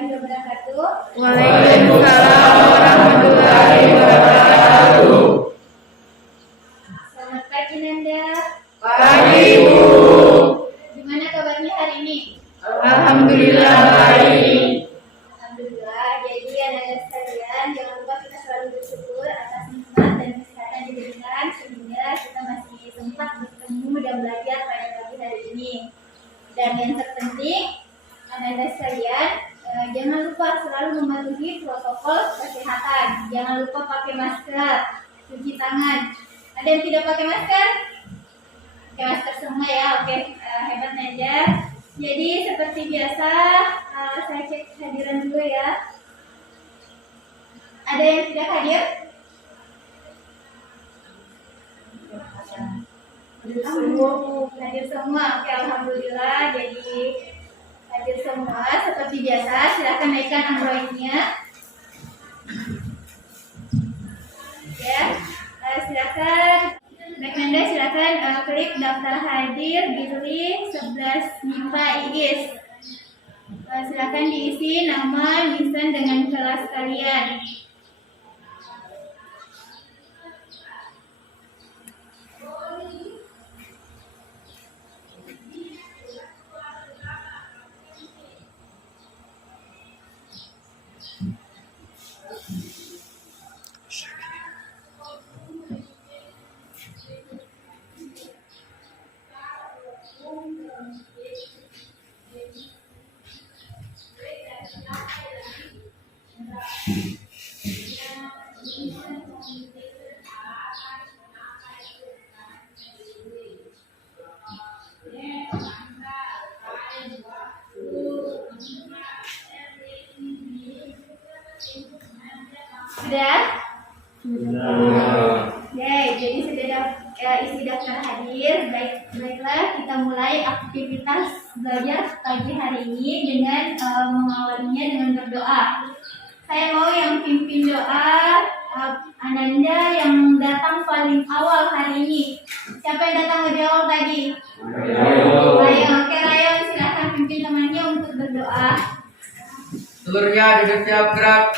warahmatullahi wabarakatuh. Waalaikumsalam warahmatullahi wabarakatuh. Selamat pagi Nanda. Pagi Bu. Gimana kabarnya hari ini? Alhamdulillah baik. Alhamdulillah. Jadi anak-anak sekalian, jangan lupa kita selalu bersyukur atas nikmat dan kesehatan diberikan sehingga kita masih sempat bertemu dan belajar pada pagi hari ini. Dan yang terpenting, anak-anak sekalian, jangan lupa selalu mematuhi protokol kesehatan. Jangan lupa pakai masker, cuci tangan. Ada yang tidak pakai masker? Pakai masker semua ya, oke. Hebat Nanda. Jadi seperti biasa, saya cek kehadiran dulu ya. Ada yang tidak hadir? Hadir semua. Oke, alhamdulillah. Jadi hadir semua seperti biasa. Silakan naikkan Android-nya. Ya, silakan. Baik Nanda, silakan klik daftar hadir pilih 11 MIPA IGIS. Silakan diisi nama, lisan dengan kelas kalian. Sudah? Oke, jadi sudah isi daftar hadir. Baiklah, kita mulai aktivitas belajar pagi hari ini dengan mengawalinya dengan berdoa. Saya mau yang pimpin doa Ananda yang datang paling awal hari ini. Siapa yang datang lebih awal tadi? Rayon. Oke, Rayon, silakan pimpin temannya untuk berdoa. Seluruhnya duduk siap gerak.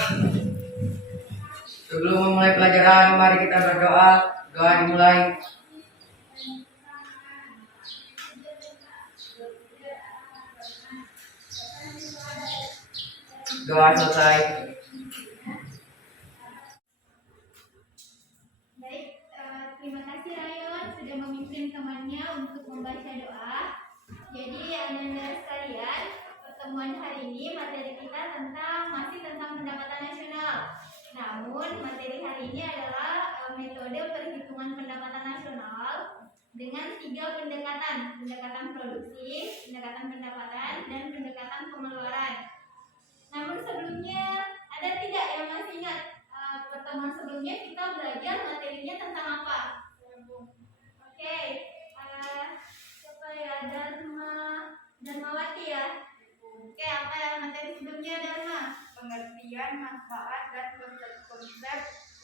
Sebelum memulai pelajaran, mari kita berdoa. Doa dimulai. Doa selesai. Baik, terima kasih Rayon sudah memimpin temannya untuk membaca doa. Jadi anak-anak sekalian, pertemuan hari ini materi kita masih tentang pendapatan nasional. Namun materi hari ini adalah metode perhitungan pendapatan nasional dengan 3 pendekatan: pendekatan produksi, pendekatan pendapatan, dan pendekatan pengeluaran. Namun sebelumnya, ada tidak yang masih ingat pertemuan sebelumnya kita belajar materinya tentang apa? Oke, siapa ya? Darmawati ya. Oke, apa ya materi sebelumnya Dharma? Pengertian, manfaat, dan konsep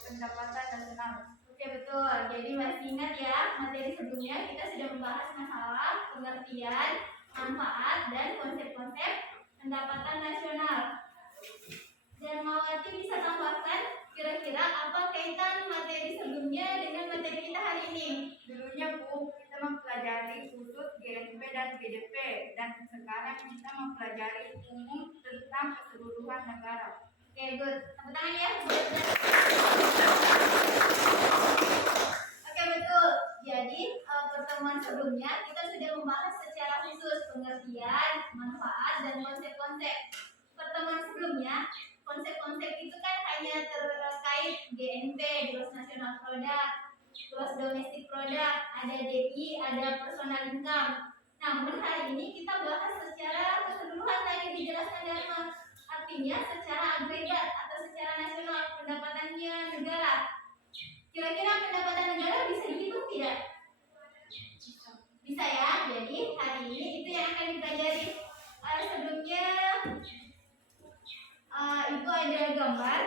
pendapatan nasional. Oke, betul. Jadi masih ingat ya, materi sebelumnya kita sudah membahas masalah pengertian, manfaat, dan konsep-konsep pendapatan nasional. Darmawati bisa tambahkan kira-kira apa kaitan materi sebelumnya dengan materi kita hari ini? Dulunya Bu, kita mempelajari khusus GNP dan GDP, dan sekarang kita mempelajari umum tentang keseluruhan negara. Oke, good. Tepuk tangan ya. Oke, betul. Jadi pertemuan sebelumnya kita sudah membahas secara khusus pengertian, manfaat, dan konsep-konsep. Pertemuan sebelumnya, konsep-konsep itu kan hanya terkait GNP, gross national product, gross domestic product, ada DI, ada personal income. Namun hari ini kita bahas secara keseluruhan tadi dijelaskan Dharma. Artinya secara agregat atau secara nasional pendapatannya negara. Kira-kira pendapatan negara bisa dihitung tidak? Bisa ya. Jadi hari ini itu yang akan dipelajari. Sebelumnya itu ada gambar.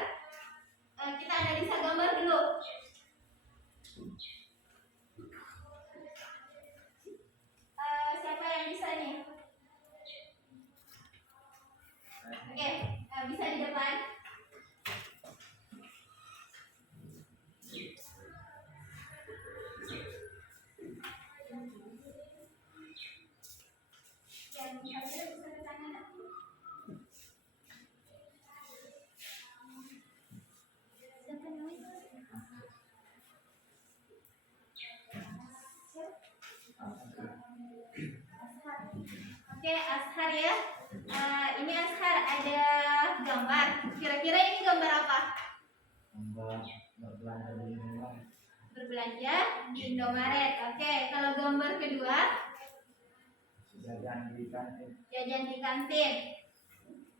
Kita analisa gambar dulu. Siapa yang bisa nih? Oke. Bisa di depan. Yang kamera bisa ke kanan. Siapa namanya? Oke, Ashar ya. Ini Ashar ada gambar. Kira-kira ini gambar apa? Berbelanja di Indomaret. Oke, kalau gambar kedua jajan di kantin.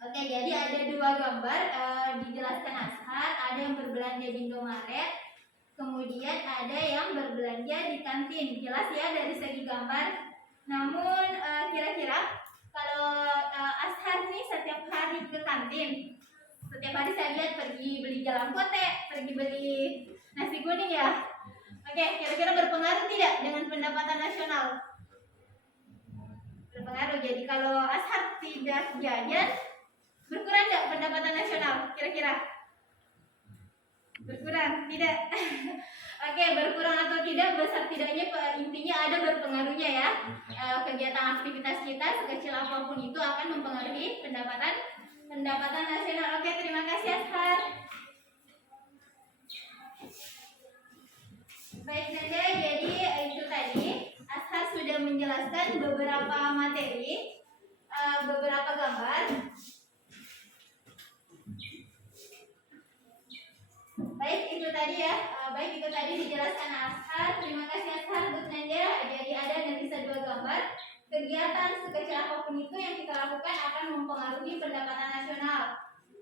Oke, jadi ada dua gambar dijelaskan Ashar. Ada yang berbelanja di Indomaret, kemudian ada yang berbelanja di kantin. Jelas ya dari segi gambar. Namun kira-kira kalau Ashar nih setiap hari ke kantin, setiap hari saya lihat pergi beli jalan kote, pergi beli nasi kuning ya. Oke, kira-kira berpengaruh tidak dengan pendapatan nasional? Berpengaruh. Jadi kalau Ashar tidak jajan, berkurang tidak pendapatan nasional? Kira-kira? Berkurang? Tidak? Oke, berkurang atau tidak, besar tidaknya intinya ada berpengaruhnya ya. Kegiatan aktivitas kita sekecil apapun itu akan mempengaruhi pendapatan nasional. Oke, terima kasih Ashar. Baik Nanda, jadi itu tadi Ashar sudah menjelaskan beberapa materi, beberapa gambar. Baik itu tadi ya, baik itu tadi dijelaskan Ashar. Terima kasih Ashar, Bu Nanda. Jadi ada analisa dua gambar. Kegiatan sekecil apapun itu yang kita lakukan akan mempengaruhi pendapatan nasional.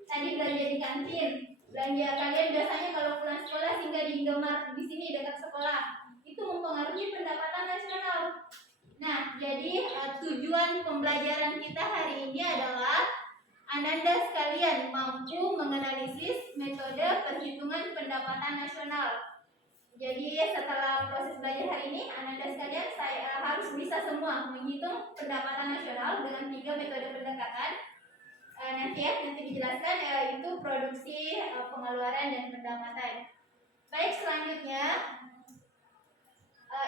Tadi belanja di kantin, belanja kalian biasanya kalau pulang sekolah singgah di Indomaret di sini dekat sekolah, itu mempengaruhi pendapatan nasional. Nah, jadi tujuan pembelajaran kita hari ini adalah Ananda sekalian mampu menganalisis metode perhitungan pendapatan nasional. Jadi setelah proses belajar hari ini, Ananda sekalian saya harus bisa semua menghitung pendapatan nasional dengan 3 metode pendekatan. Nanti dijelaskan itu produksi, pengeluaran dan pendapatan. Baik, selanjutnya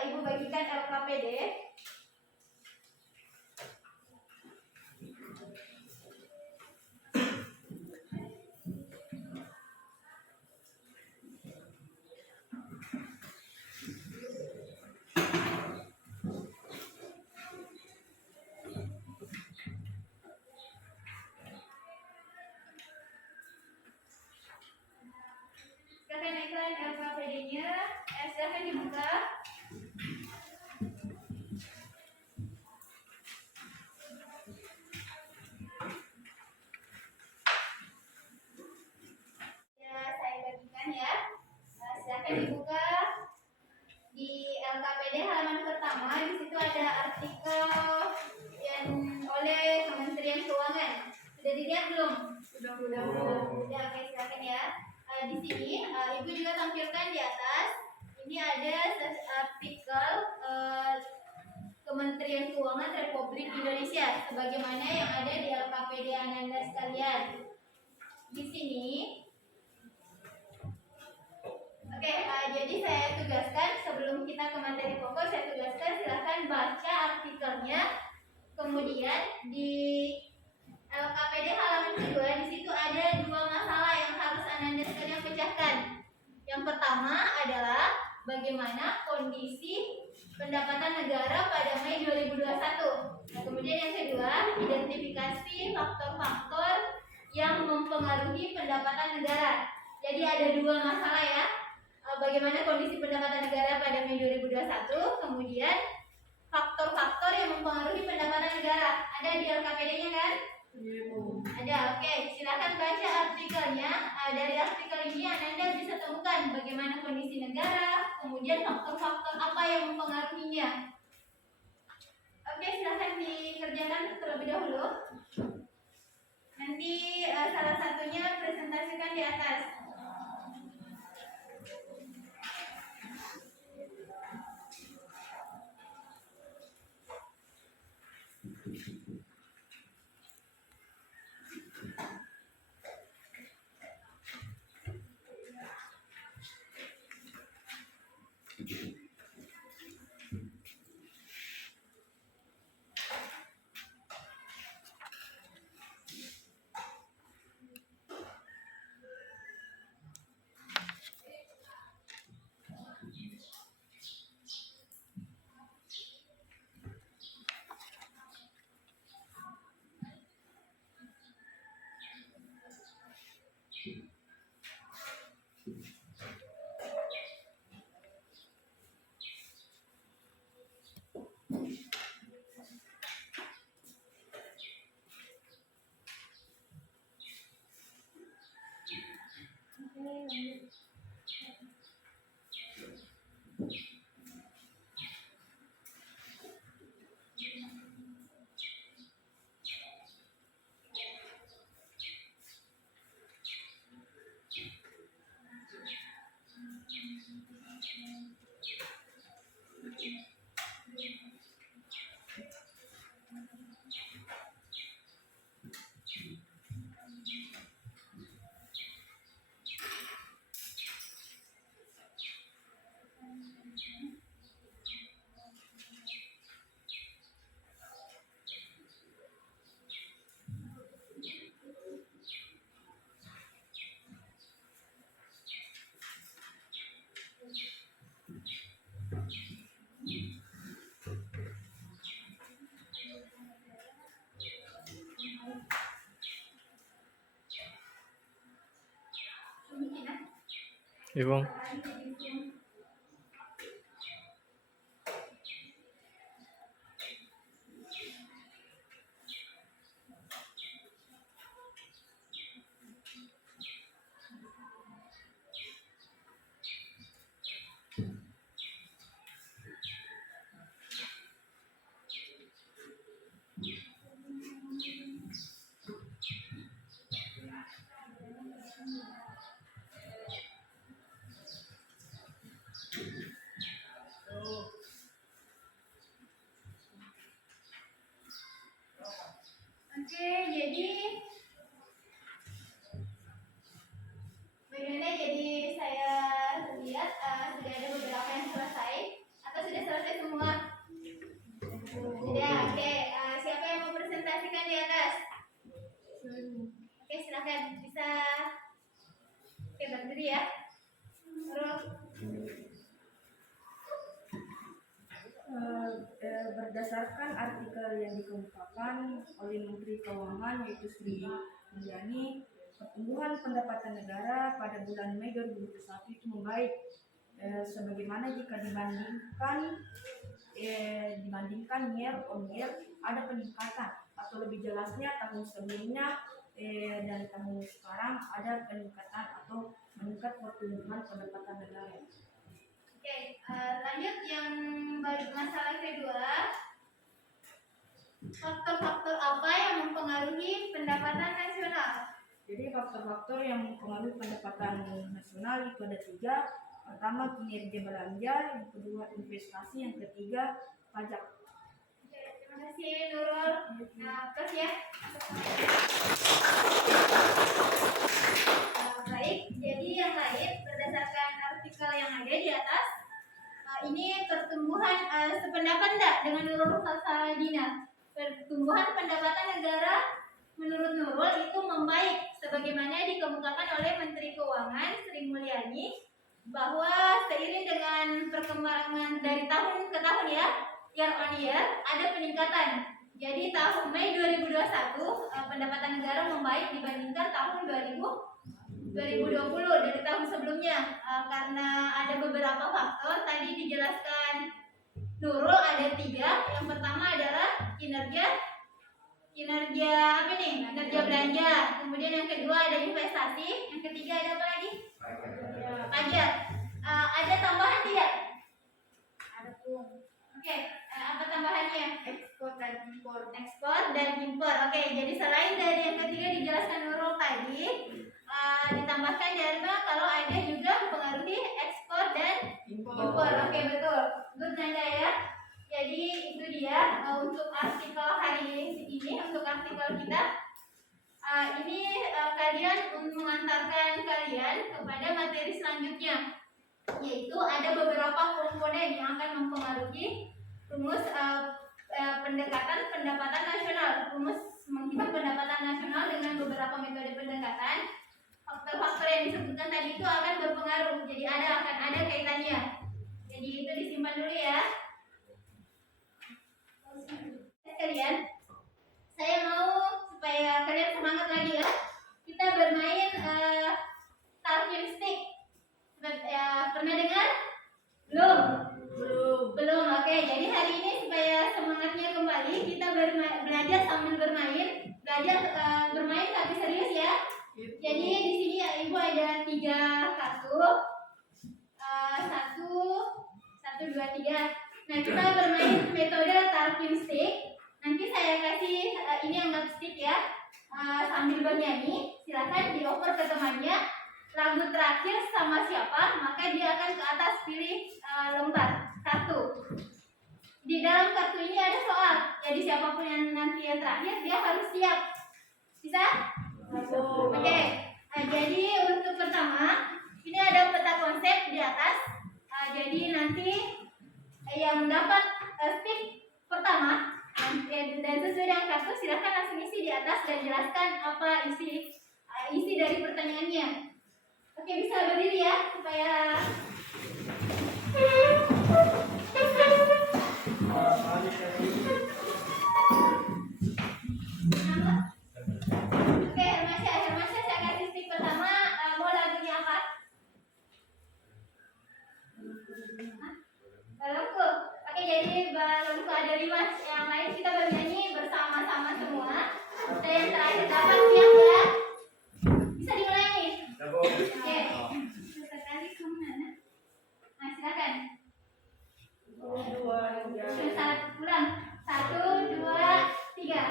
Ibu bagikan LKPD. Silakan naikkan LKPD-nya, silakan dibuka. Ya, saya bagikan ya. Silakan dibuka di LKPD halaman pertama. Di situ ada artikel yang oleh Kementerian Keuangan. Sudah dilihat belum? Sudah. Oke, silakan ya. Di sini Ibu juga tampilkan di atas. Ini ada artikel Kementerian Keuangan Republik Indonesia sebagaimana yang ada di LKPD Ananda sekalian. Di sini oke, jadi saya tugaskan sebelum kita ke materi pokok, saya tugaskan silahkan baca artikelnya. Kemudian di LKPD halaman kedua, di situ ada 2 masalah yang harus Ananda sekalian pecahkan. Yang pertama adalah bagaimana kondisi pendapatan negara pada Mei 2021. Nah, kemudian yang kedua, identifikasi faktor-faktor yang mempengaruhi pendapatan negara. Jadi ada 2 masalah ya. Bagaimana kondisi pendapatan negara pada Mei 2021, kemudian faktor-faktor yang mempengaruhi pendapatan negara. Ada di LKPD-nya kan? Ada, oke. Silakan baca artikelnya. Dari artikel ini Anda bisa temukan bagaimana kondisi negara, kemudian faktor-faktor apa yang mempengaruhinya. Oke, silakan dikerjakan terlebih dahulu. Nanti salah satunya presentasikan di atas. Iya bang. Oke, jadi bagaimana? Jadi saya lihat sudah ada beberapa yang selesai atau sudah selesai semua? Sudah. Oke, siapa yang mau presentasikan di atas? Oke, silakan bisa. Oke, berdiri ya. Nurul. Berdasarkan artikel yang dikemukakan oleh Menteri Keuangan yaitu Sri Mulyani, pertumbuhan pendapatan negara pada bulan Mei 2021 itu membaik sebagaimana jika dibandingkan year on year ada peningkatan, atau lebih jelasnya tahun sebelumnya dan tahun sekarang ada peningkatan atau meningkat pertumbuhan pendapatan negara. Oke, lanjut yang masalah kedua. Faktor-faktor apa yang mempengaruhi pendapatan nasional? Jadi faktor-faktor yang mempengaruhi pendapatan nasional itu ada 3. Pertama, kinerja belanja, yang kedua investasi, yang ketiga pajak. Oke, terima kasih Nurul. Terus ya. Baik, jadi yang lain berdasarkan artikel yang ada di atas, ini pertumbuhan sependapat enggak dengan Nurul Salsabila? Pertumbuhan pendapatan negara menurut Nurul itu membaik sebagaimana dikemukakan oleh Menteri Keuangan Sri Mulyani, bahwa seiring dengan perkembangan dari tahun ke tahun ya, year on year ada peningkatan. Jadi tahun Mei 2021 pendapatan negara membaik dibandingkan tahun 2020 dari tahun sebelumnya, karena ada beberapa faktor tadi dijelaskan Nurul, ada 3. Yang pertama adalah kinerja apa nih? Kinerja belanja. Kemudian yang kedua ada investasi. Yang ketiga ada apa lagi? Pajak. Ada tambahan tidak? Ada tuh Oke, apa tambahannya? ekspor dan impor. Ekspor dan impor. Oke, jadi selain dari yang ketiga dijelaskan Nurul tadi, ditambahkan dari kalau ada juga mempengaruhi ekspor dan impor. Oke, betul. Good Nanda ya. Jadi itu dia untuk artikel hari ini, untuk artikel kita. Ini kalian mengantarkan kalian kepada materi selanjutnya, yaitu ada beberapa yang akan mempengaruhi rumus pendekatan pendapatan nasional. Rumus menghitung pendapatan nasional dengan beberapa metode pendekatan. Faktor-faktor yang disebutkan tadi itu akan berpengaruh. Jadi akan ada kaitannya. Jadi itu disimpan dulu ya. Sekalian, saya mau supaya kalian semangat lagi ya. Kita bermain talking stick. Pernah dengar? Belum. Belum. Oke, jadi hari ini supaya semangatnya kembali, kita belajar sambil bermain. Belajar bermain tapi serius ya. Jadi di sini ya Ibu ada 3 kartu. 1, 2, 3. Nah, kita bermain metode talking stick. Nanti saya kasih ini anggap stick ya. Sambil bernyanyi, silakan dioper ke temannya. Lagu terakhir sama siapa, maka dia akan ke atas pilih lembar kartu. Di dalam kartu ini ada soal. Jadi siapapun yang nanti yang terakhir dia harus siap. Bisa? Oke. Jadi untuk pertama, ini ada peta konsep di atas. Jadi nanti yang mendapat stick pertama dan sesuai dengan kartu, silahkan langsung isi di atas dan jelaskan apa isi dari pertanyaannya. Oke, bisa berdiri ya supaya Oke, Hermasya saya kasih stick pertama. Mau lagunya apa? Balonku. Oke, jadi balonku ada 5. Yang lain kita bernyanyi bersama-sama semua. Dan yang terakhir dapat siap ya. Bisa diulangi. Oke. Sesekali kemana? Nah, silakan. Ulang. 1, 2, 3.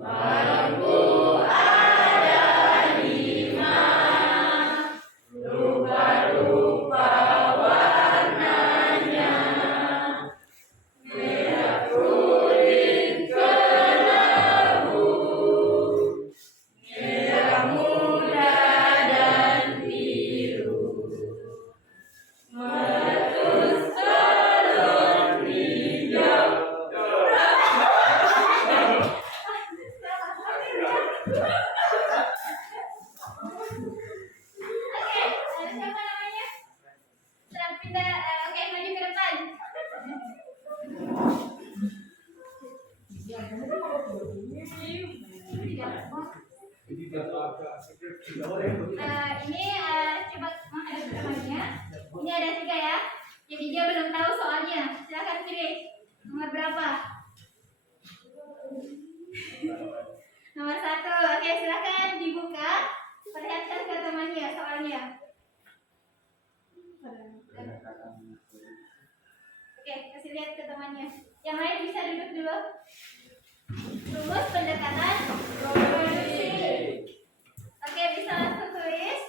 Balonku ada 5, rupa-rupa warnanya, merah, kuning, kelabu, merah muda dan biru, meletus balon hijau. Oke, siapa namanya? Pindah. Oke, maju ke depan. Ini coba menghadap ke temannya. Ini ada 3 ya. Jadi dia belum tahu soalnya. Silakan pilih nomor berapa. Nomor 1. Oke, silakan dibuka. Perlihatkan ke temannya soalnya. Oke, kasih lihat ke temannya. Yang lain bisa duduk dulu. Rumus pendekatan produksi. Oke, bisa langsung tulis.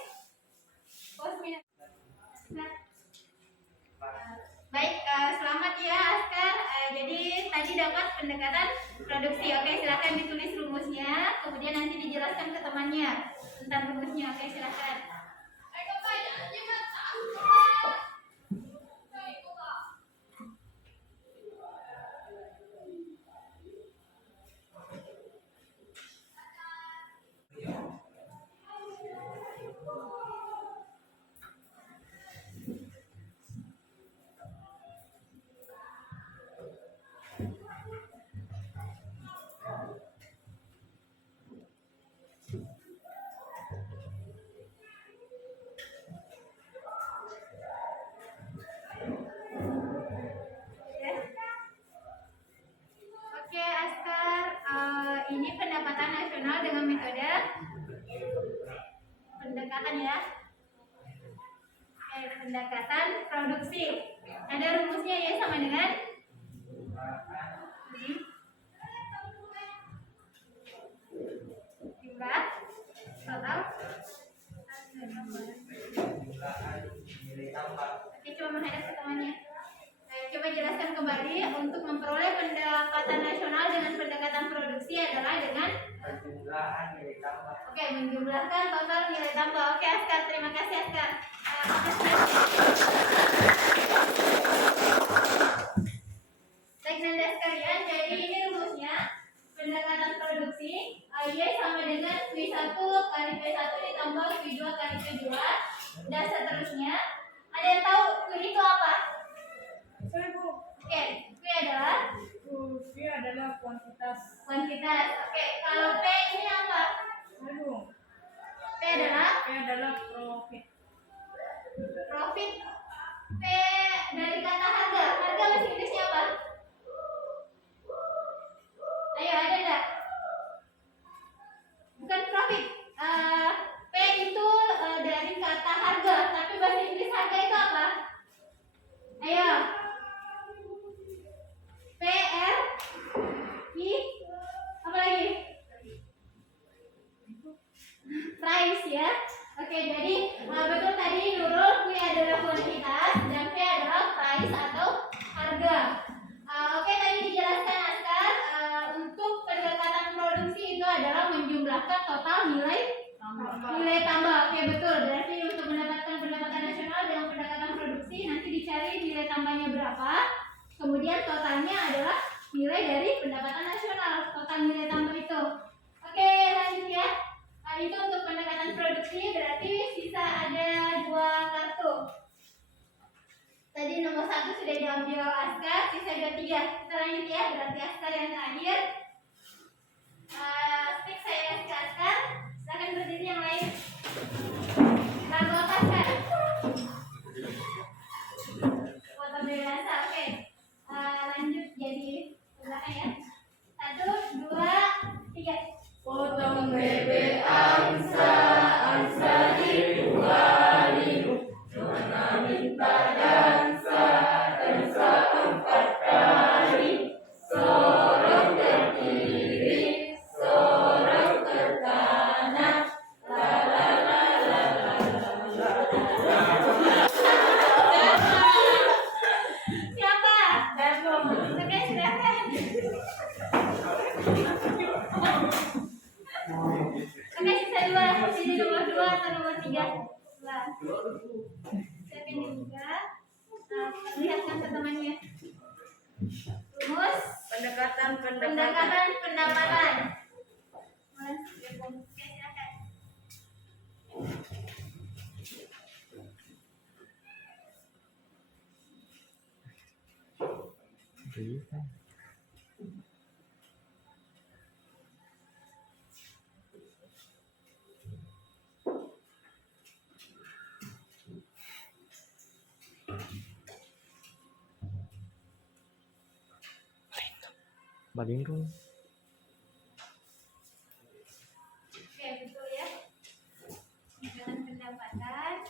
Pos minus. Baik, selamat ya Askar. Jadi tadi dapat pendekatan produksi. Oke, silakan ditulis rumusnya. Kemudian nanti dijelaskan ke temannya tentang rumusnya. Oke, silakan. Oke, Askar, ini pendapatan nasional dengan metode pendekatan ya. Oke, pendekatan produksi. Ada rumusnya ya, sama dengan jumlah total. Oke, coba menghadap ke temannya. Coba jelaskan kembali, untuk memperoleh pendapatan nasional dengan pendekatan produksi adalah dengan menjumlahkan total nilai tambah. Oke, Askar, terima kasih Askar. Fasilitas. Oke, kalau P ini apa? Aduh, P adalah P adalah profit. profit. P dari kata harga. Harga bahasa Inggrisnya apa? Ayo, ada enggak? Bukan profit. P itu dari kata harga, tapi bahasa Inggris harga itu apa? Ayo. P R I apa lagi? Price ya. Oke, jadi betul tadi Nurul, Q adalah kuantitas dan P adalah price atau harga. Oke, tadi dijelaskan Askar, untuk pendekatan produksi itu adalah menjumlahkan total nilai tambah. Oke, betul. Berarti untuk mendapatkan pendapatan nasional dengan pendekatan produksi nanti dicari nilai tambahnya berapa. Kemudian totalnya adalah nilai dari pendapatan nasional, total nilai tambah itu. Oke, lanjut ya. Itu untuk pendekatan produksi, berarti sisa ada 2 kartu. Tadi nomor 1 sudah diambil Askar, sisa 23. Kita lanjut ya, berarti Askar yang terakhir. Stick saya kasih ke Askar. Silakan berdiri yang lain. Lagu apa Askar? Foto biasa, oke. Lanjut jadi belakang ya. 1, 2, 3. Potong bebek angsa di 2000. Nona minta dansa 4 kali. Sorot ke kiri, sorot ke kanan. La la la la la la la. Siapa? Oke, silakan. Oke, sisa 2. Sini nomor 2 atau nomor 3? Nah, saya pilih juga. Lihatkan ke temannya. Rumus Pendekatan. pendapatan. Oke, silakan. Balingkong. Oke, betul ya. Dengan pendapatan.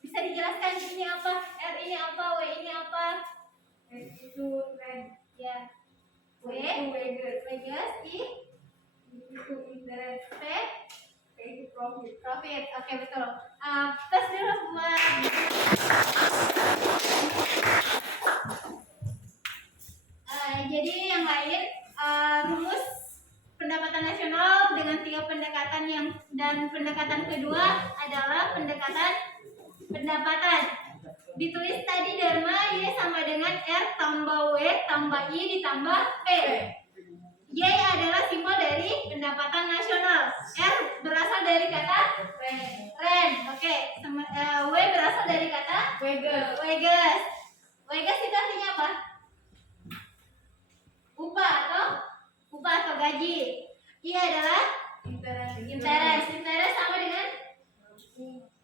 Bisa dijelaskan ini apa? R ini apa? W ini apa? Itu trend. Ya. W, Wages. wages, I, Itu interest. P, Itu profit. profit. Oke, betul. Tes dulu buat jadi yang lain, rumus pendapatan nasional dengan 3 pendekatan dan pendekatan kedua adalah pendekatan pendapatan. Ditulis tadi Dharma, Y sama dengan R tambah W tambah I ditambah P. Y adalah simbol dari pendapatan nasional. R berasal dari kata rent. Oke. W berasal dari kata wages. Wages itu artinya apa? Upah atau gaji. I adalah interest. Interest sama dengan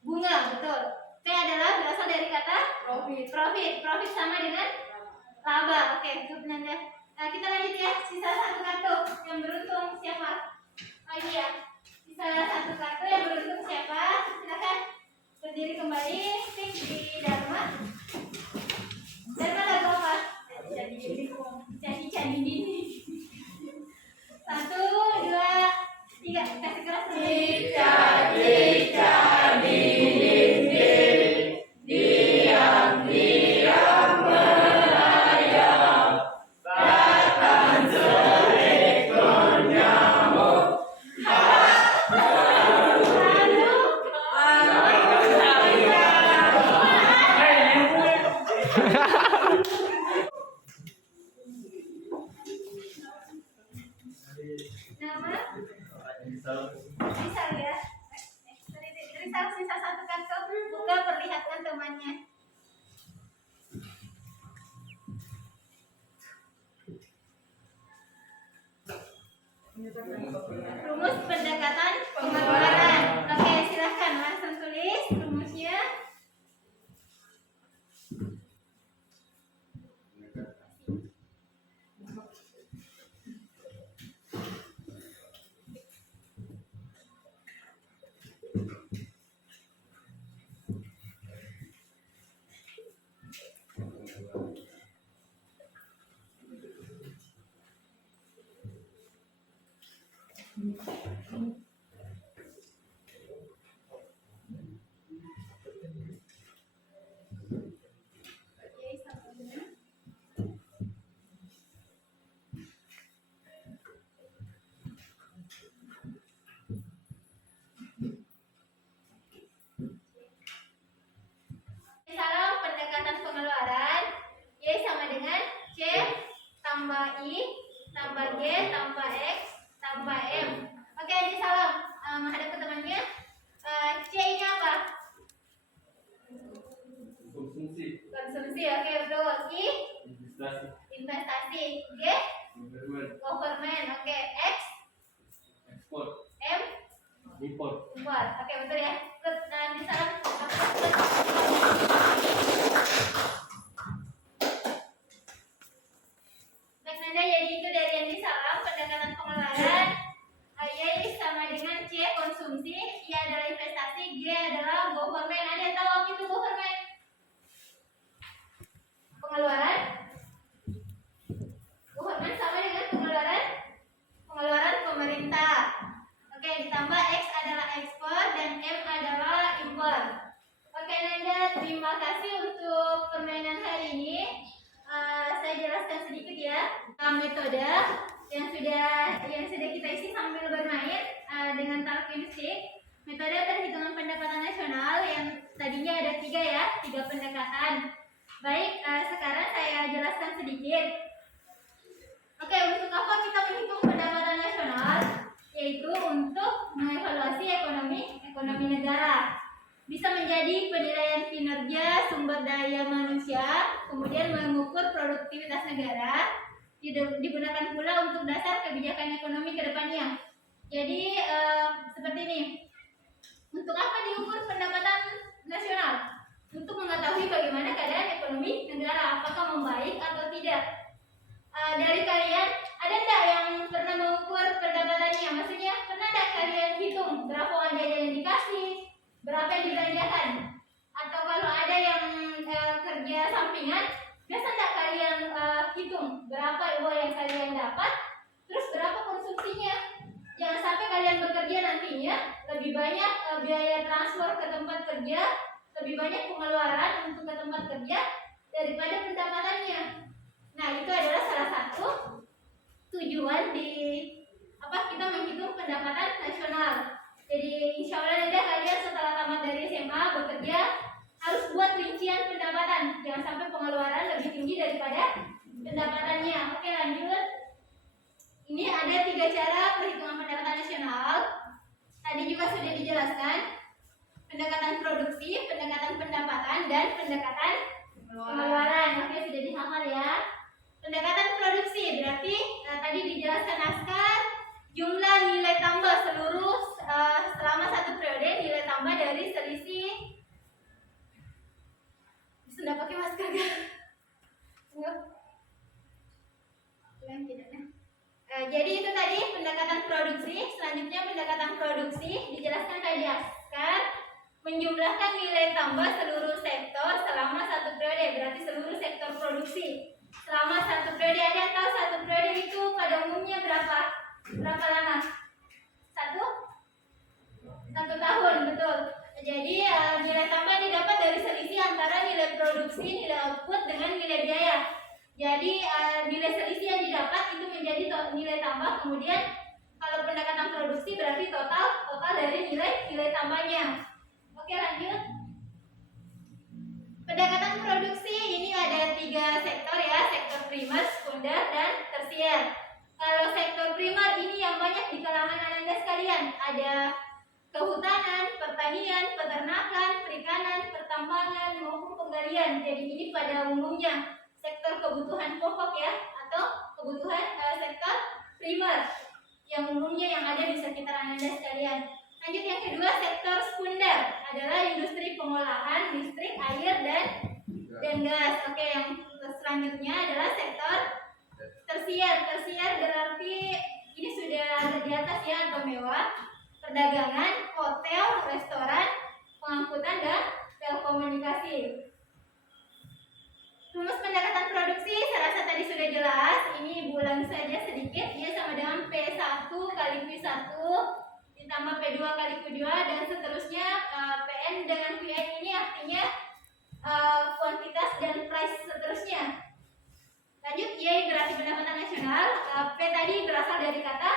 bunga, betul. P adalah berasal dari kata profit. Profit sama dengan laba. Oke, itu Nanda. Nah, kita lanjut ya. Sisa 1 kartu yang beruntung siapa? Oh iya. Sisa 1 kartu yang beruntung siapa? Silakan berdiri kembali. Stick di Dharma. Dharma lagu apa? Candi dini. 1, 2, 3. Kasih keras dulu. Nama? Rizal ya. Rizal sisa 1 kartu. Buka, perlihatkan temannya. Rumus pendekatan pengeluaran. Oke, silahkan langsung tulis rumusnya. Oke, sama dengan salam pendekatan pengeluaran. Y sama dengan C tambah I tambah G tambah X tambah M. Oke, adik salam. Menghadap ke temannya. C ini apa? Konsumsi. Konsumsi. Oke, betul. I Investasi. investasi. G government. Oke, X Ekspor. M Import. import. Oke, betul ya. Terus di salam. Baik, Nanda, jadi itu dari yang disalam pendekatan pengeluaran. Y sama dengan C konsumsi, I adalah investasi, G adalah government. Ada yang tahu apa itu government? Pengeluaran. Government sama dengan pengeluaran pemerintah. Oke, ditambah X adalah ekspor dan M adalah impor. Oke, Nanda, terima kasih untuk permainan hari ini. Saya jelaskan sedikit ya metode yang sudah kita isi sambil bermain dengan talking stick. Metode perhitungan pendapatan nasional yang tadinya ada 3 pendekatan. Baik, sekarang saya jelaskan sedikit. Oke, untuk apa kita menghitung pendapatan nasional? Yaitu untuk mengevaluasi ekonomi negara. Bisa menjadi penilaian kinerja sumber daya manusia, kemudian mengukur produktivitas negara, digunakan pula untuk dasar kebijakan ekonomi ke depannya. Jadi seperti ini. Untuk apa diukur pendapatan nasional? Untuk mengetahui bagaimana keadaan ekonomi negara, apakah membaik atau tidak. Dari kalian, ada enggak yang pernah mengukur pendapatannya? Maksudnya, pernah enggak kalian hitung berapa uang jajan yang dikasih, berapa yang dibelanjakan? Atau kalau ada yang kerja sampingan, biasa enggak kalian hitung berapa uang yang kalian dapat, terus berapa konsumsinya? Jangan sampai kalian bekerja nantinya lebih banyak biaya transfer ke tempat kerja, lebih banyak pengeluaran untuk ke tempat kerja daripada pendapatannya. Nah, itu adalah salah satu tujuan kita menghitung pendapatan nasional. Jadi insya Allah nanti kalian setelah tamat dari SMA bekerja harus buat rincian pendapatan. Jangan sampai pengeluaran lebih tinggi daripada pendapatannya. Oke, lanjut. Ini ada 3 cara perhitungan pendapatan nasional. Tadi juga sudah dijelaskan. Pendekatan produksi, pendekatan pendapatan, dan pendekatan pengeluaran. Oke, sudah dihafal ya. Pendekatan produksi berarti tadi dijelaskan naskah jumlah nilai tambah seluruh selama 1 periode, nilai tambah dari selisih. Sudah pakai masker gak? Enggak. Jadi itu tadi pendekatan produksi. Selanjutnya pendekatan produksi dijelaskan tadi naskah menjumlahkan nilai tambah seluruh sektor selama 1 periode, berarti seluruh sektor produksi. Selama 1 periode, ada yang tahu 1 periode itu pada umumnya berapa lama? 1 tahun, betul. Jadi nilai tambah didapat dari selisih antara nilai produksi, nilai output dengan nilai biaya. Jadi nilai selisih yang didapat itu menjadi nilai tambah. Kemudian kalau pendekatan produksi berarti total dari nilai tambahnya. Oke, lanjut. Pendekatan produksi ini ada 3 sektor ya, sektor primer, sekunder, dan tersier. Kalau sektor primer ini yang banyak di kalangan Anda sekalian, ada kehutanan, pertanian, peternakan, perikanan, pertambangan, maupun penggalian. Jadi ini pada umumnya sektor kebutuhan pokok ya, atau kebutuhan sektor primer. yang umumnya yang ada di sekitar Anda sekalian. Lanjut yang kedua, sektor sekunder adalah industri pengolahan listrik, air, dan gas. Oke, yang selanjutnya adalah sektor tersier. Tersier berarti ini sudah ada di atas ya, atau mewah, perdagangan, hotel, restoran, pengangkutan, dan telekomunikasi. Rumus pendekatan produksi saya rasa tadi sudah jelas. Ini bulan saja sedikit, dia sama dengan P1 kali Q1 ditambah P2 kali Q2 dan seterusnya. PN dengan QN ini artinya kuantitas dan price seterusnya. Lanjut, Y berarti pendapatan nasional. P tadi berasal dari kata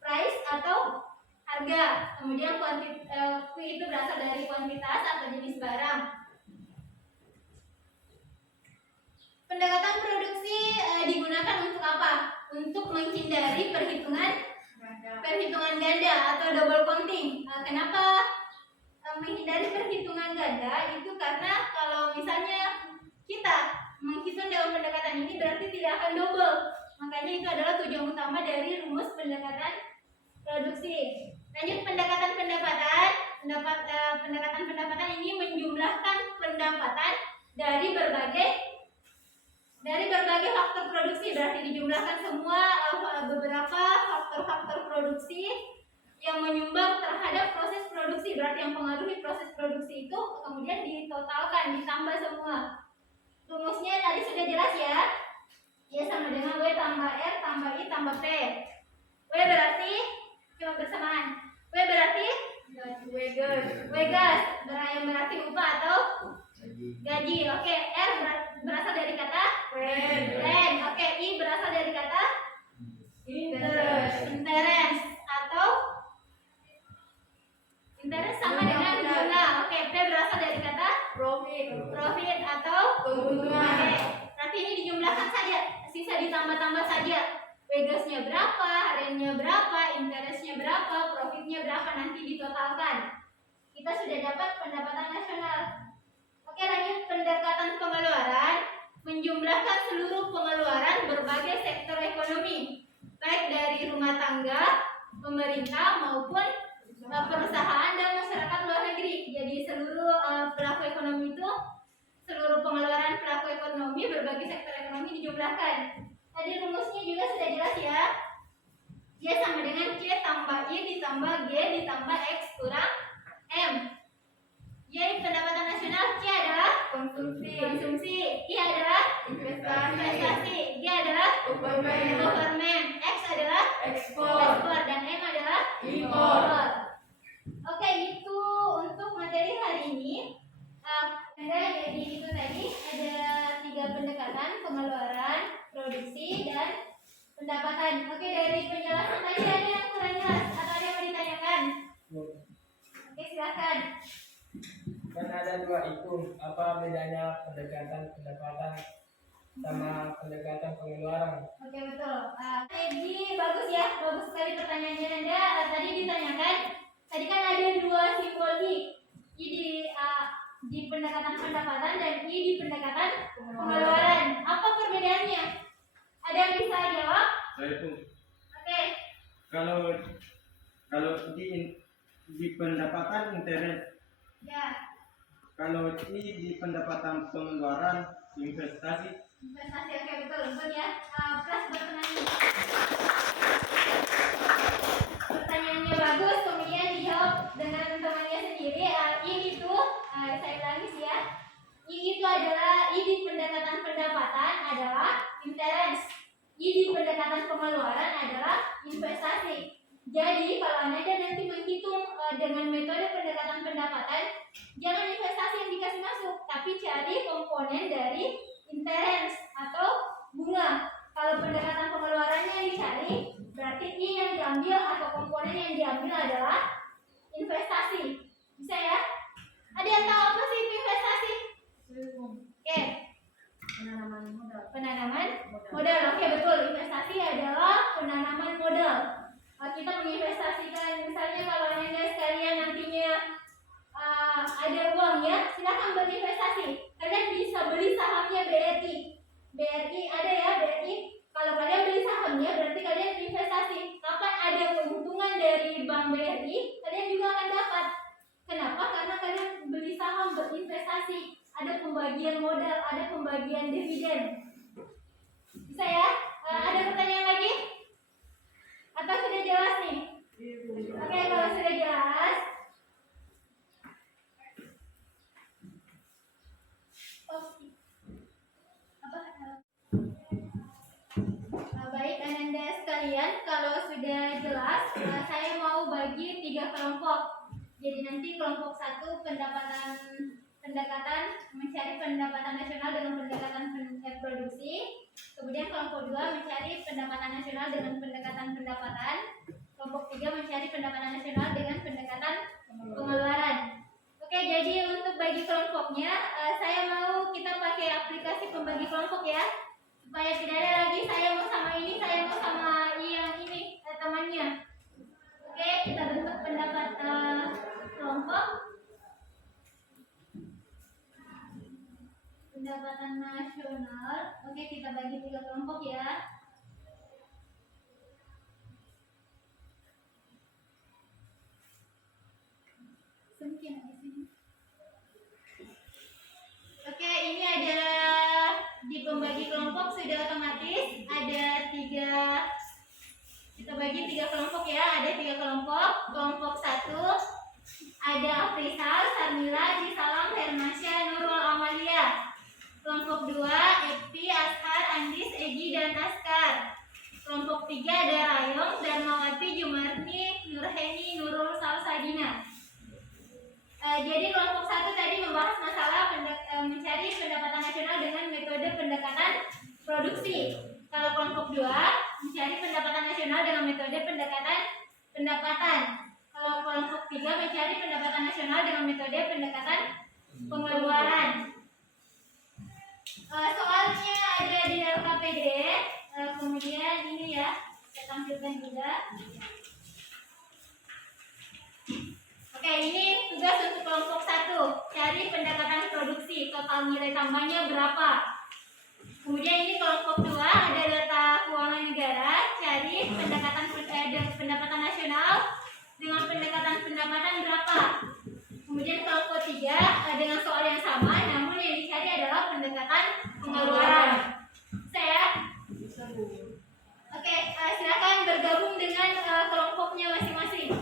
price atau harga. Kemudian Q itu berasal dari kuantitas atau jenis barang. Pendekatan produksi digunakan untuk apa? Untuk menghindari perhitungan ganda atau double counting. Kenapa menghindari perhitungan ganda? Itu karena kalau misalnya kita menghitung dalam pendekatan ini berarti tidak akan double. Makanya itu adalah tujuan utama dari rumus pendekatan produksi. Lanjut, pendekatan pendapatan. Pendekatan pendapatan ini menjumlahkan pendapatan dari berbagai faktor produksi, berarti dijumlahkan semua beberapa faktor-faktor produksi yang menyumbang terhadap proses produksi, berarti yang mempengaruhi proses produksi itu kemudian ditotalkan, ditambah semua. Rumusnya tadi sudah jelas ya. Y sama dengan W tambah R tambah I tambah P. W berarti coba bersamaan. W berarti W gas yang berarti upah atau gaji. Oke, R berasal dari kata rent. Oke, I berasal dari kata interest atau interest sama dengan bunga. Oke, P berasal dari kata profit atau keuntungan. Oke, nanti ini dijumlahkan saja, sisa ditambah-tambah saja. Wagesnya berapa, rentnya berapa, interestnya berapa, profitnya berapa, nanti ditotalkan. Kita sudah dapat pendapatan nasional. Oke, lanjut, pendekatan pengeluaran menjumlahkan seluruh pengeluaran berbagai sektor ekonomi, baik dari rumah tangga, pemerintah maupun perusahaan dan masyarakat luar negeri. Jadi seluruh pelaku ekonomi itu, seluruh pengeluaran pelaku ekonomi berbagai sektor ekonomi dijumlahkan. Tadi rumusnya juga sudah jelas ya. Y sama dengan C tambah I ditambah G ditambah X kurang M. Y pendapatan nasional, C adalah konsumsi, I adalah investasi, G adalah government, X adalah ekspor, dan M adalah impor. Oke, itu untuk materi hari ini. Jadi itu tadi ada 3 pendekatan: pengeluaran, produksi, dan pendapatan. Oke, dari penjelasan tadi ada yang kurang jelas atau ada yang mau ditanyakan? Oke, silakan. Kan ada 2 itu, apa bedanya pendekatan pendapatan sama pendekatan pengeluaran? Oke, betul. Jadi bagus ya, bagus sekali pertanyaannya Anda. Tadi ditanyakan, tadi kan ada 2 simbol I di pendekatan pendapatan dan I di pendekatan pengeluaran. Apa perbedaannya? Ada yang bisa jawab? Saya itu Oke. kalau di pendapatan interest, Ya, kalau di pendapatan pengeluaran investasi. investasi. Oke, betul ya. Plus bertanya. Pertanyaannya bagus, kemudian dijawab dengan temannya sendiri. I itu, saya ulangi sih ya. I itu adalah, I di pendekatan pendapatan adalah interest. I di pendekatan pengeluaran adalah investasi. Jadi kalau Anda nanti menghitung dengan metode pendekatan pendapatan, jangan investasi yang dikasih masuk, tapi cari komponen dari interest atau bunga. Kalau pendekatan pengeluarannya yang dicari, berarti I yang diambil atau komponen yang diambil adalah investasi. Bisa ya? Ada yang tahu apa sih itu investasi? Oke. Penanaman modal. Oke, betul. Investasi adalah penanaman modal. Kita menginvestasikan, misalnya kalau Anda sekalian nantinya ada uang ya, silakan berinvestasi. Kalian bisa beli sahamnya BRI. BRI ada ya, BRI. Kalau kalian beli sahamnya berarti kalian investasi. pembagian dividen. Bisa ya? Ada pertanyaan lagi? Atau sudah jelas nih? Oke, kalau sudah jelas. Baik Ananda sekalian, kalau sudah jelas, saya mau bagi 3 kelompok. Jadi nanti kelompok 1 pendekatan mencari pendapatan nasional dengan pendekatan produksi. Kemudian kelompok 2 mencari pendapatan nasional dengan pendekatan pendapatan. Kelompok 3 mencari pendapatan nasional dengan pendekatan pengeluaran. Oke, jadi untuk bagi kelompoknya, saya mau kita pakai aplikasi pembagi kelompok ya, supaya tidak ada lagi saya mau sama ini, saya mau sama yang ini temannya. Oke, kita bentuk pendapat kelompok. Pendapatan nasional. Oke, kita bagi 3 kelompok ya. Semakin di sini. Oke, ini ada di pembagi kelompok sudah otomatis ada 3. Kita bagi 3 kelompok ya, ada 3 kelompok. Kelompok 1 ada Afrisal, Sarmila, Cisalam, Hermasya, Nurul, Amalia. Kelompok 2 Epi, Ashar, Andis, Egi, dan Askar. Kelompok 3 ada Rayong, Darmawati, Jumarni, Nurheni, Nurul, Salsadina. Jadi kelompok 1 tadi membahas masalah mencari pendapatan nasional dengan metode pendekatan produksi. Kalau kelompok 2 mencari pendapatan nasional dengan metode pendekatan pendapatan. Kalau kelompok 3 mencari pendapatan nasional dengan metode pendekatan pengeluaran. Soalnya ada di LKPD, kemudian ini ya, saya tampilkan juga. Oke, ini tugas untuk kelompok 1, cari pendapatan produksi, total nilai tambahnya berapa. Kemudian ini kelompok 2, ada data keuangan negara, cari pendapatan nasional dengan pendekatan pendapatan berapa. Kemudian kelompok 3, dengan soal yang sama, namun yang dicari adalah pendekatan pengeluaran. Saya? Oke, silakan bergabung dengan kelompoknya masing-masing.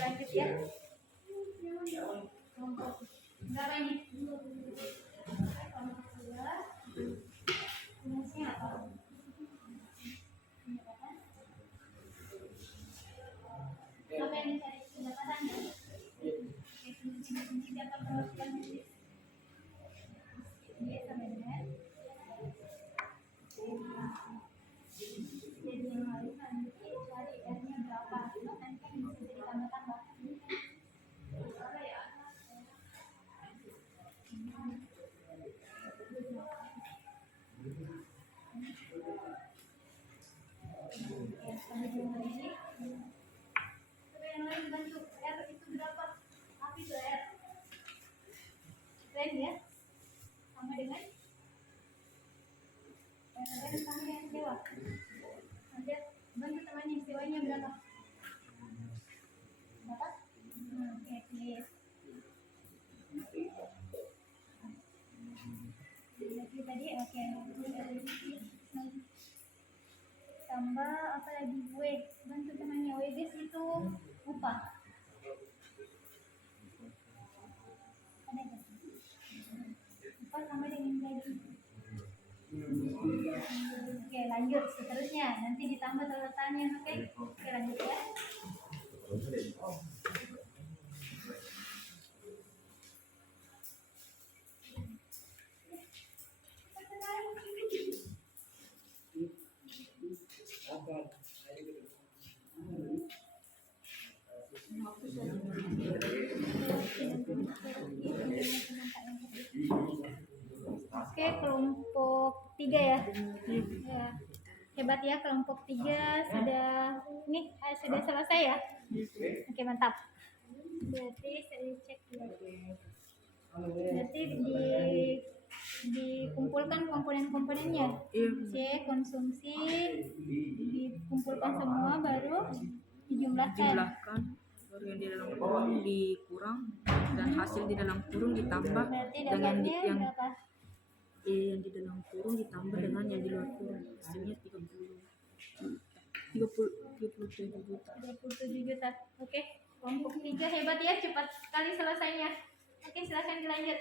Lanjut ya. Berapa ini? Apa yang dicari pendapatannya? Siapa perwakilan biasa benar? Jadi yang harus nanti cari R-nya berapa? Nanti kan bisa jadi tambah-tambah. Yang lain bentuk R itu berapa? Apa itu R? Keren ya? Sama dengan R sama dengan sewa. Nanti bantu temannya sewanya berapa? Berapa? Oke, please. Tadi oke. ditambah apa lagi? W. Bantu temannya. W guys itu upah. Ada nggak? Upah sama dengan gaji. Oke, lanjut seterusnya. Nanti ditambah tanda tanya, oke? Oke, lanjut ya. Oke, kelompok 3 ya. Ya. Hebat ya, kelompok 3 sudah sudah selesai ya. Oke, mantap. Berarti saya cek dulu. Berarti dikumpulkan komponen-komponennya. C konsumsi dikumpulkan semua baru dijumlahkan. Baru yang di dalam kurung dikurang dan hasil di dalam kurung ditambah Berarti dengan dapatnya yang berapa? yang di dalam kurung ditambah dengan yang di luar kurung, hasilnya 37 juta. 27 juta. Oke, kelompok 3 hebat ya, cepat sekali selesainya. Oke, silakan dilanjut.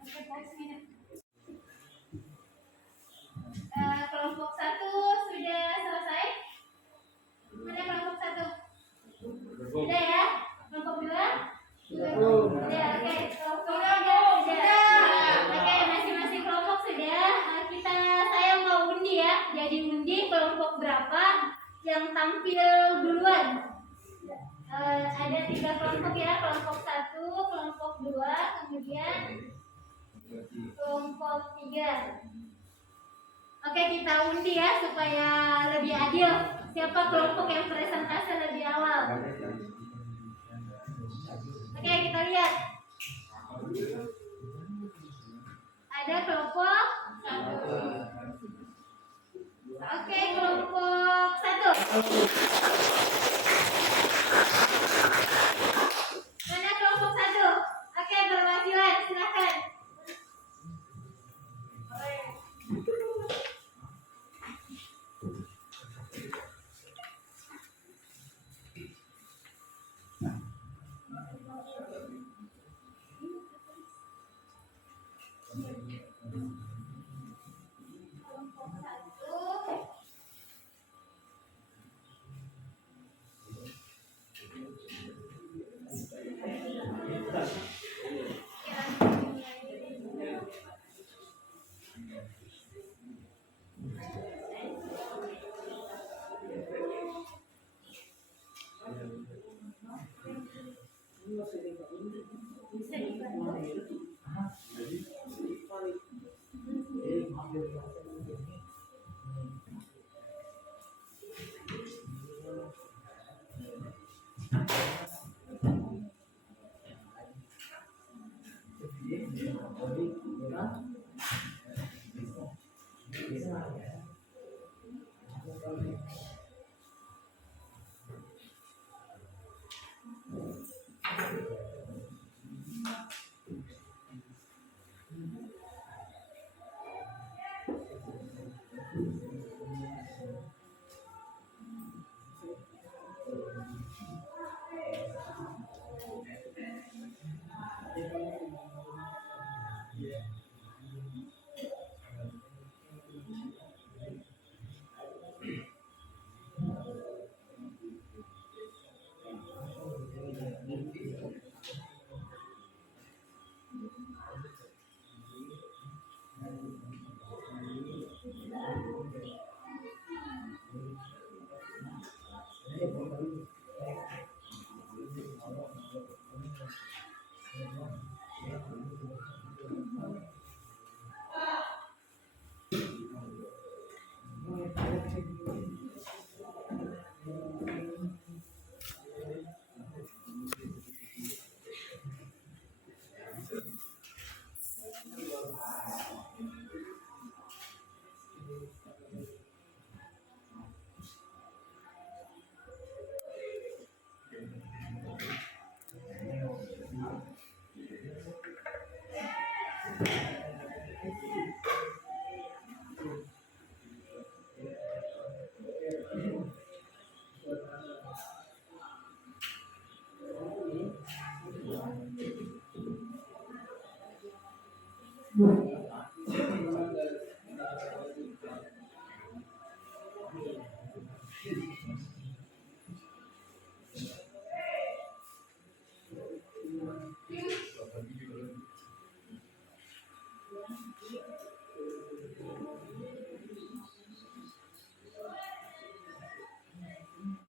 Oke, pause minute. Kelompok 1 sudah selesai. Mana kelompok 1? Sudah ya? Kelompok 2? Sudah, oke. Kelompok 3 sudah. Oke, masing-masing kelompok sudah. Saya mau undi ya. Jadi undi kelompok berapa yang tampil duluan. Ada 3 kelompok ya. Kelompok 1, kelompok 2, kemudian kelompok 3. Oke, kita undi ya supaya lebih adil. Siapa kelompok yang presentasi lebih awal? Oke, kita lihat. Ada kelompok 1. Oke, kelompok 1. Mana kelompok 1? Oke, berwakilan, silakan. Kelompok 1. Bisa dibantu.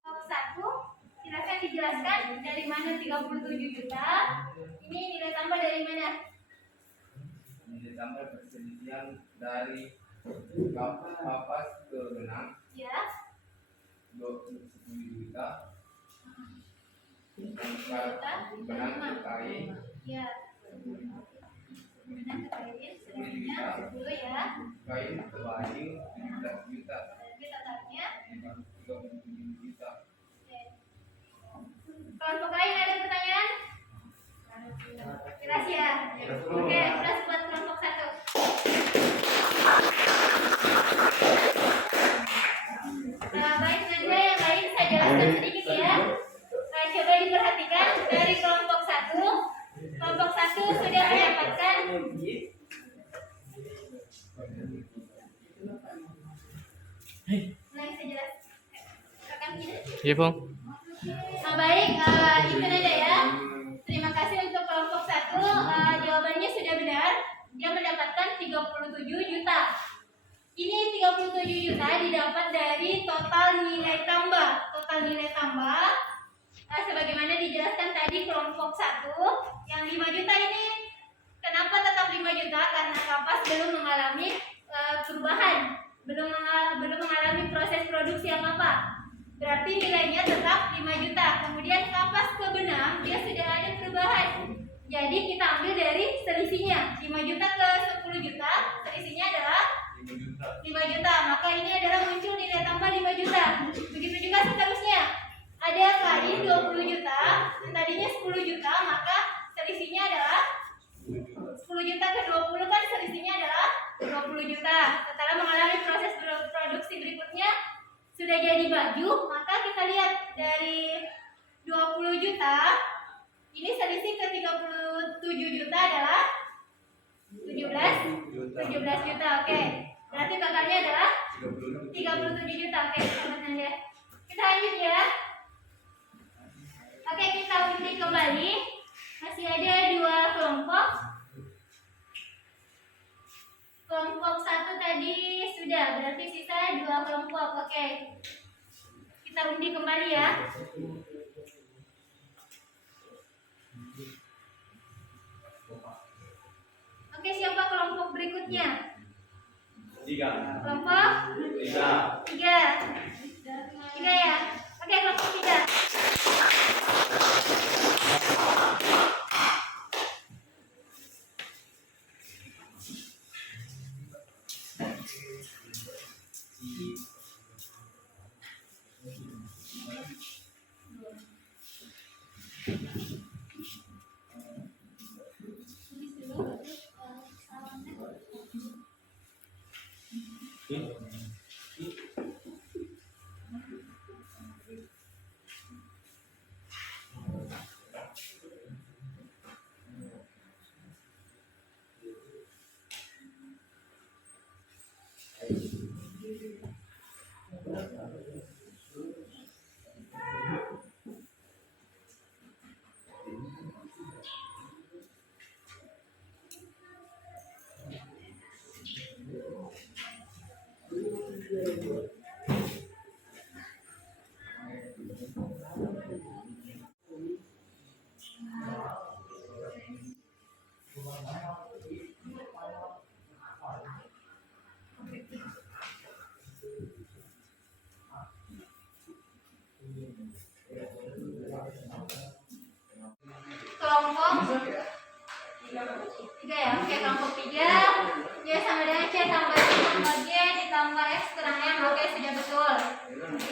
Kelompok 1, silakan dijelaskan dari mana 37 juta. Ini nilai tambah dari mana? Nilai tambah perselisihan dari kapas ke benang Ya. 10 juta. Benang Benang ke kain Ya. Benang ke kain sebenarnya 10 ya. kain ke baju 15 juta. Jadi totalnya 37 juta. oke. Kelompok lain ada pertanyaan? Jelas ya? Oke, plus buat kelompok 1. Baik, saja yang lain saya jelaskan sedikit ya. Coba diperhatikan dari kelompok 1. Kelompok 1 sudah mendapatkan. Nah, saya jelaskan gini. Iya, Bang. Baik, itu aja ya. Terima kasih untuk kelompok 1. Jawabannya sudah benar. Dia mendapatkan 37 juta. Ini 37 juta didapat dari total nilai tambah. Total nilai tambah sebagaimana dijelaskan tadi kelompok 1 yang 5 juta ini. Kenapa tetap 5 juta? Karena kapas belum mengalami perubahan, belum mengalami proses produksi yang apa. Berarti nilainya tetap 5 juta. Kemudian kapas ke benang dia sudah ada perubahan. Jadi kita ambil dari selisihnya 5 juta ke 10 juta, selisihnya adalah 5 juta. Maka ini adalah muncul nilai tambah 5 juta. Begitu juga seterusnya. Ada kain 20 juta, tadinya 10 juta, maka selisihnya adalah 10 juta ke 20 kan selisihnya adalah 20 juta. Setelah mengalami proses produksi berikutnya sudah jadi baju, maka kita lihat dari 20 juta ini selisih ke 37 juta adalah 17 juta. Oke. Berarti totalnya adalah 37 juta. Oke, teman-teman ya. Kita lanjut ya. Oke, kita undi kembali. Masih ada 2 kelompok. Kelompok 1 tadi sudah, berarti sisa 2 kelompok. Oke. Kita undi kembali ya. Oke, siapa kelompok berikutnya? 3. Kelompok 3 ya. Oke, kelompok 3. Kelompok 3 ya. Oke, kelompok 3 ya sama dengan C tambah D tambah G ditambah X kurang M. Oke, sudah betul.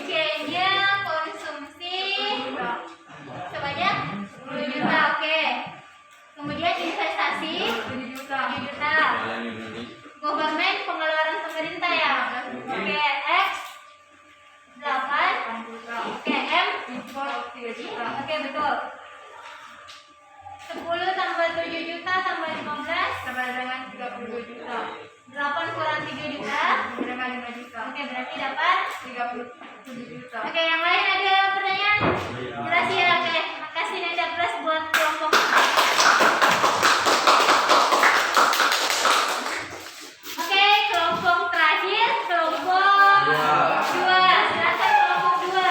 C-nya konsumsi sebanyak 10 juta. Oke. Kemudian investasi 7 juta. juta tambah 15 sama dengan 32 juta. 8 kurang 3 juta. Sama dengan 5 juta. Oke, berarti dapat 37 juta. Oke, yang lain ada pertanyaan? Jelas ya, oke. Makasih Nanda Plus buat kelompok. Oke, kelompok terakhir, kelompok 2. Silakan kelompok 2.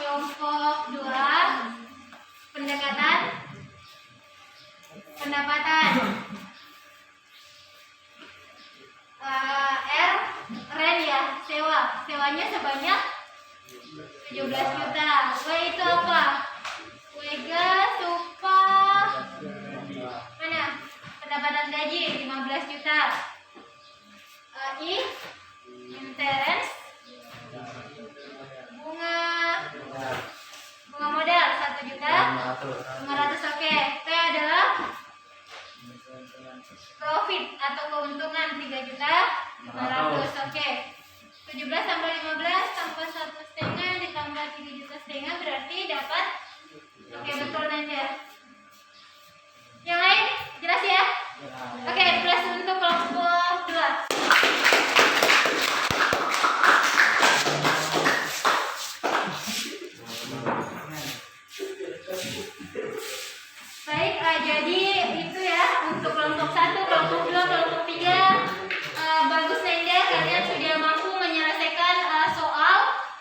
Kelompok 2, pendapatan. R, rent ya, sewanya sebanyak 17 juta. W itu apa? Gas, upah, mana? Pendapatan gaji 15 juta. I, interest, bunga modal 1 juta 500. Oke. P adalah profit atau keuntungan 3 juta 500. Oke. 17 tambah 15 tambah 1,5 ditambah 3 juta setengah berarti dapat. Oke, betul Nanda. Yang lain jelas ya? Oke, plus untuk kelompok 2. Baik, jadi itu ya untuk kelompok 1, kelompok 2, kelompok 3. Bagus Nanda, kalian sudah mampu menyelesaikan soal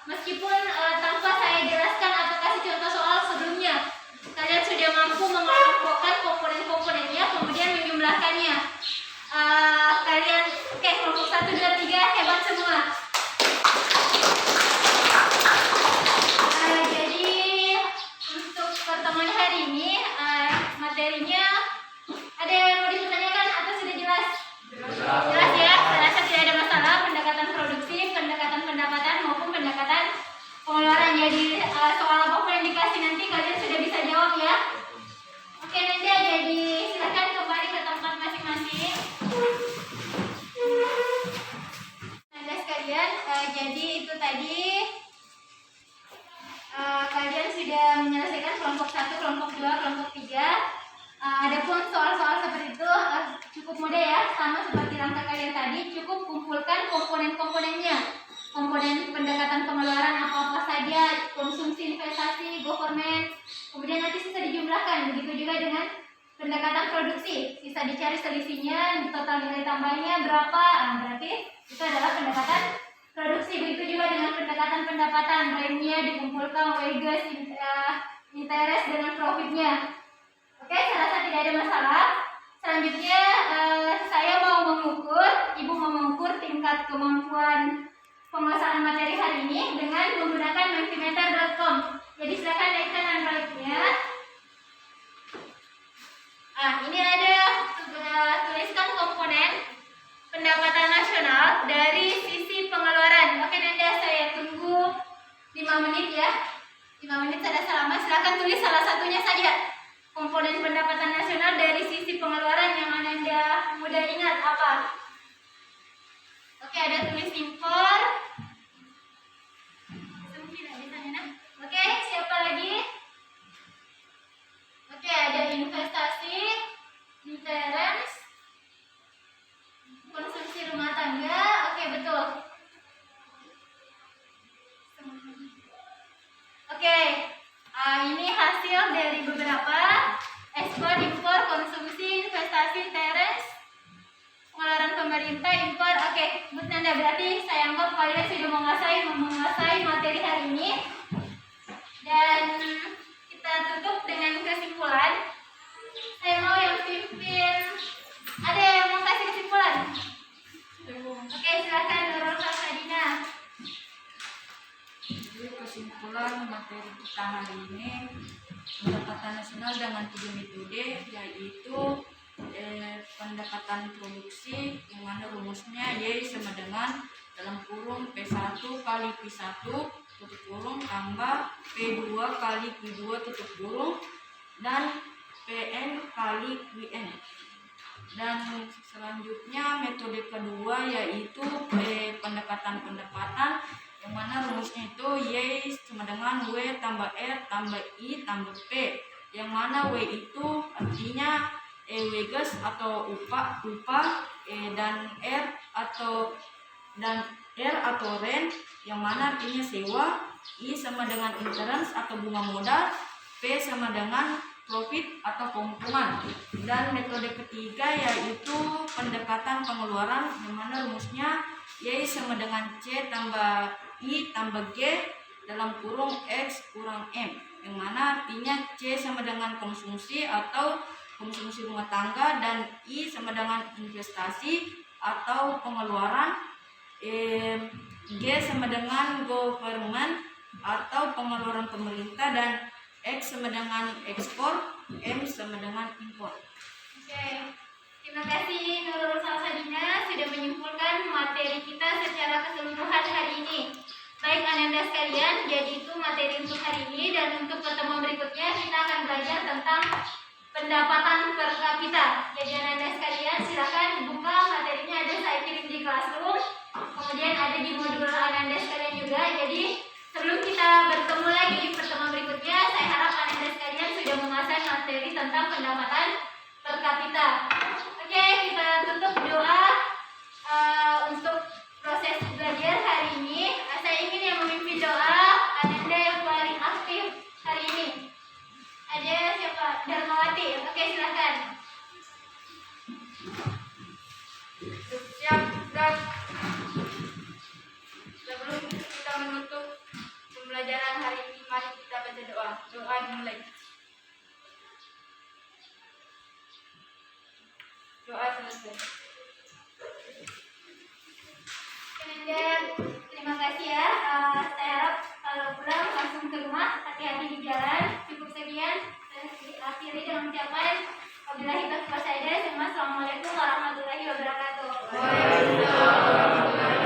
meskipun tanpa saya jelaskan atau kasih contoh soal sebelumnya. Kalian sudah mampu mengelompokkan komponen-komponennya kemudian menjumlahkannya. Kalian oke, kelompok 1, 2, 3 hebat semua. Jadi untuk pertemuan hari ini materinya ada yang mau ditanyakan atau sudah jelas? Jelas ya, saya rasa tidak ada masalah. Pendekatan produksi, pendekatan pendapatan maupun pendekatan pengeluaran. Jadi soal apapun yang dikasih nanti kalian sudah bisa jawab ya. Oke Nanda, jadi silakan kembali ke tempat masing-masing. Nanda sekalian, jadi itu tadi kalian sudah menyelesaikan kelompok 1, kelompok 2, kelompok 3. Adapun soal-soal seperti itu cukup mudah ya, sama selisihnya, total nilai tambahnya berapa. Berarti itu adalah pendekatan produksi. Begitu juga dengan pendekatan pendapatan, remnya dikumpulkan, wages, interest dengan profitnya. Oke, saya rasa tidak ada masalah. Selanjutnya saya mau mengukur, Ibu mau mengukur tingkat kemampuan penguasaan materi hari ini dengan menggunakan mentimeter.com. Jadi silakan naikkan Android-nya. Ini ada tuliskan komponen pendapatan nasional dari sisi pengeluaran. Oke, Nanda, saya tunggu 5 menit ya. 5 menit sudah selama. Silakan tulis salah satunya saja. Komponen pendapatan nasional dari sisi pengeluaran yang Anda mudah ingat apa? Oke, ada tulis impor. Oke, siapa lagi? Oke, ada investasi, insurance, konsumsi rumah tangga. Oke, betul. Oke, ini hasil dari beberapa ekspor, impor, konsumsi, investasi, teres, pengeluaran pemerintah, impor. Oke, Bu Nanda, berarti saya anggap kalian sudah menguasai materi hari ini. Dan kita tutup dengan kesimpulan. Saya mau yang pimpin. Ada yang mau kasih kesimpulan? Oke, silakan Nurul Salsadina. Jadi kesimpulan materi kita hari ini, pendekatan nasional dengan 3 metode, yaitu pendekatan produksi, yang mana rumusnya Y sama dengan dalam kurung P1 kali Q1 tutup kurung tambah P2 kali Q2 tutup kurung dan PN kali QN. Dan selanjutnya metode kedua yaitu pendekatan pendapatan, yang mana rumusnya itu Y sama dengan W tambah R tambah I tambah P, yang mana W itu artinya wages atau upah dan R atau rent, yang mana artinya sewa, I sama dengan interest atau bunga modal, P sama dengan profit atau keuntungan. Dan metode ketiga yaitu pendekatan pengeluaran, yang mana rumusnya Y sama dengan C tambah I tambah G dalam kurung X kurang M, yang mana artinya C sama dengan konsumsi atau konsumsi rumah tangga, dan I sama dengan investasi atau pengeluaran, G sama dengan government atau pengeluaran pemerintah, dan X sama dengan ekspor, M sama dengan impor. Oke, terima kasih Nurul Salsadina sudah menyimpulkan materi kita secara keseluruhan hari ini. Baik Ananda sekalian, jadi itu materi untuk hari ini, dan untuk pertemuan berikutnya kita akan belajar tentang pendapatan per kapita. Jadi Ananda sekalian silakan buka materinya, ada saya kirim di Classroom, kemudian ada di modul Ananda sekalian juga. Jadi sebelum kita bertemu lagi di pertemuan berikutnya, saya harap Ananda sekalian sudah menguasai materi tentang pendapatan per kapita. Oke, kita tutup doa untuk proses belajar hari ini. Saya ingin yang memimpin doa Ananda yang paling aktif hari ini. Ada siapa? Darmawati. Oke, silakan. Siap, dan sebelum kita menutup pembelajaran hari ini, mari kita baca doa. Doa dimulai. Doa selesai. Ananda, terima kasih ya. Saya harap kalau pulang langsung ke rumah, hati-hati di jalan. Cukup sekian. Saya akhiri dengan ucapan wabillahi taufiq wal hidayah. Assalamualaikum warahmatullahi wabarakatuh. Waalaikumsalam.